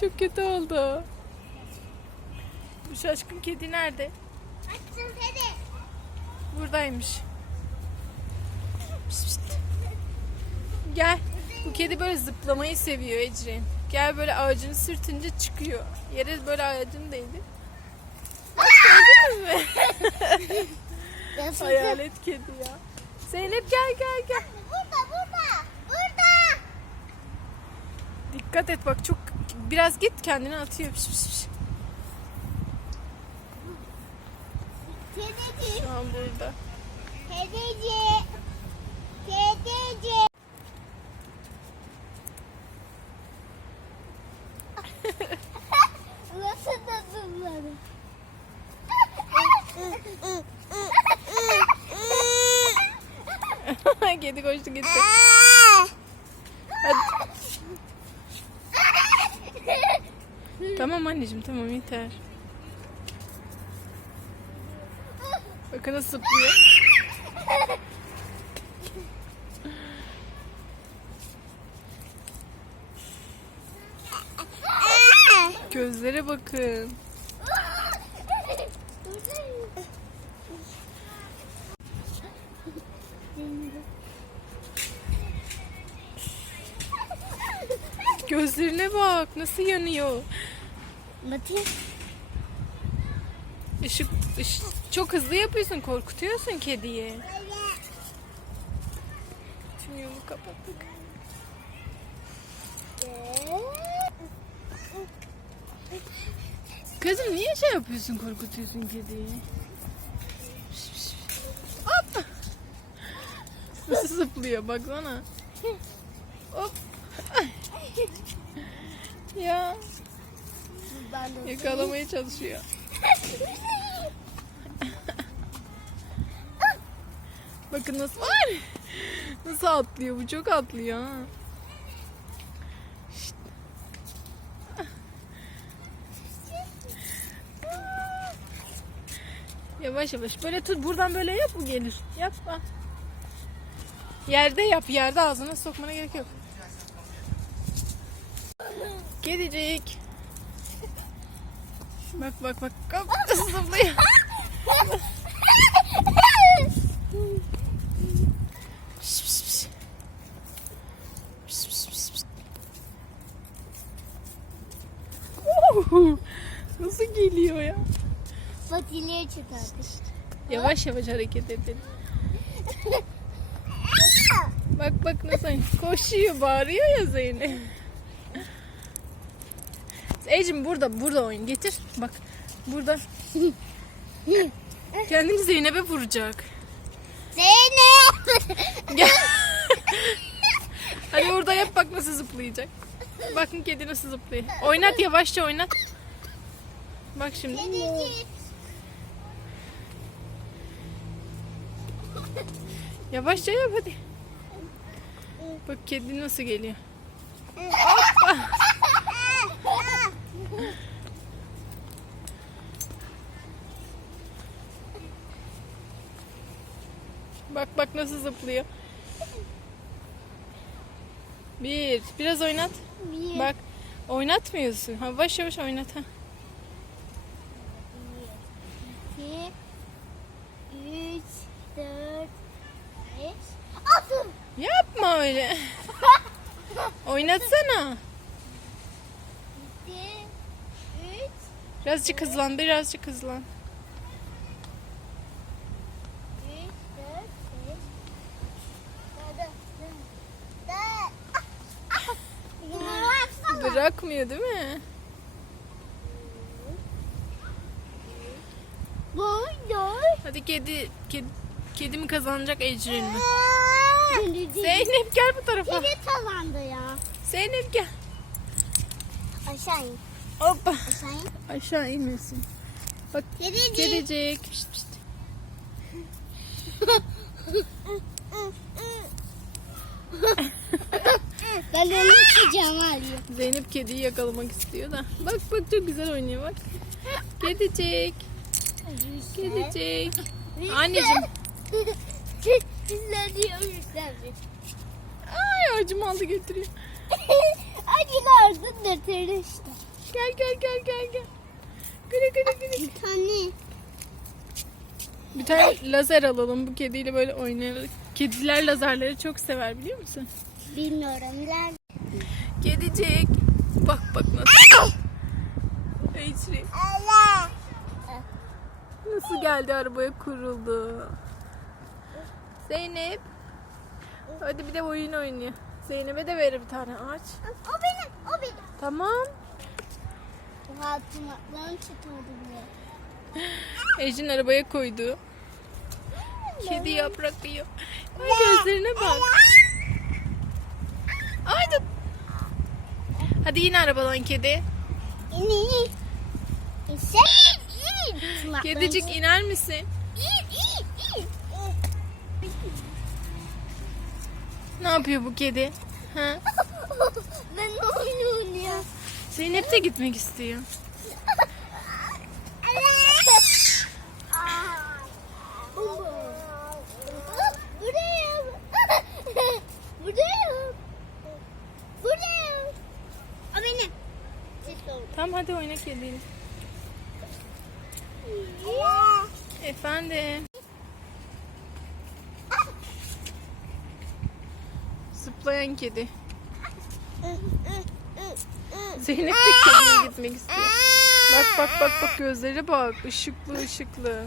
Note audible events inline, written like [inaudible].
çok kötü oldu. Bu şaşkın kedi nerede? Açın hadi. Buradaymış. Pişt, pişt. Gel. Bu kedi böyle zıplamayı seviyor Ecrin. Gel böyle ağacını sürtünce çıkıyor. Yere böyle ağacın değdi. Bak gördün mü? Hayalet kedi ya. Zeynep gel gel gel. Burada burada. Burada. Dikkat et bak çok biraz git kendini atıyor. Piş, piş, piş. Kedicik. Şu an burada. Kedicik. Kedicik. [laughs] Nasıl da zımladı? [laughs] kedi koştu gitti. Hadi. Tamam anneciğim tamam yeter. Bakın nasıl zıplıyor. Gözlere bakın. Gözlerine bak nasıl yanıyor. Bakayım. Işık, ışık çok hızlı yapıyorsun korkutuyorsun kediyi. Şimdi yolu kapattık. Kızım niye şey yapıyorsun korkutuyorsun kediyi? Hop. Nasıl zıplıyor baksana. Hop. Ya yakalamaya çalışıyor. [laughs] Bakın nasıl var. Nasıl atlıyor bu çok atlıyor ha. Şşt. Yavaş yavaş böyle tut buradan böyle yap bu gelir. Yap bak. Yerde yap yerde ağzına sokmana gerek yok. Kedicik. Bak bak bak. Nasıl zıplıyor. Nasıl geliyor ya? Fatiliye çıkardı. Yavaş yavaş hareket edelim. [laughs] Bak bak nasıl koşuyor bağırıyor ya Zeynep. Ecim burada burada oyun getir. Bak burada. Kendini Zeynep'e vuracak. Zeynep. Gel. Hadi orada yap bak nasıl zıplayacak. Bakın kedi nasıl zıplıyor. Oynat yavaşça oynat. Bak şimdi. Kedicik. Yavaşça yap hadi. Bak kedi nasıl geliyor. Bak bak nasıl zıplıyor. Bir, biraz oynat. Bir, Bak, oynatmıyorsun. Ha, yavaş yavaş oynat ha. iki, üç, dört, beş, altı. Yapma öyle. [laughs] Oynatsana. İki, üç, Birazcık hızlan, birazcık hızlan. üç, dört, beş, dört, dört, dört. Ah! Bunları Bırakmıyor değil mi? Hadi kedi, kedi, kedi mi kazanacak Ecrin mi? Zeynep gel bu tarafa. Kedi kazandı ya. Zeynep gel. Aşağı in. Hoppa. Aşağı in. Aşağı inmesin. Bak Kedicik. kedicik. Pişt, pişt. [laughs] Ben onu kucağıma alayım. Zeynep kediyi yakalamak istiyor da. Bak bak çok güzel oynuyor bak. Kedicik. Kedicik. Anneciğim. Bizler diyormuşlar. Ay acım aldı getiriyor. Acılardı götürür işte. Gel gel gel gel gel. Güle güle güle. Bir tane. Bir tane lazer alalım bu kediyle böyle oynayalım. Kediler lazerleri çok sever biliyor musun? Bilmiyorum. Lan. Kedicik. Bak bak nasıl. Ecrin. Allah. Nasıl geldi arabaya kuruldu. Zeynep. Hadi bir de oyun oynuyor. Zeynep'e de ver bir tane aç. O benim. O benim. Tamam. Oha tırnaklarım çıtırdı bile. Ecrin arabaya koydu. Kedi yaprak yiyor. Ay gözlerine bak. Dur. Hadi yine arabadan kedi. Kedicik iner misin? Ne yapıyor bu kedi? Ha? [laughs] Ben oynuyorum. Zeynep de gitmek istiyor. Hadi oyna kediyle. Efendim. Zıplayan kedi. Zeynep de kediye gitmek istiyor. Bak bak bak bak gözleri bak. ışıklı ışıklı.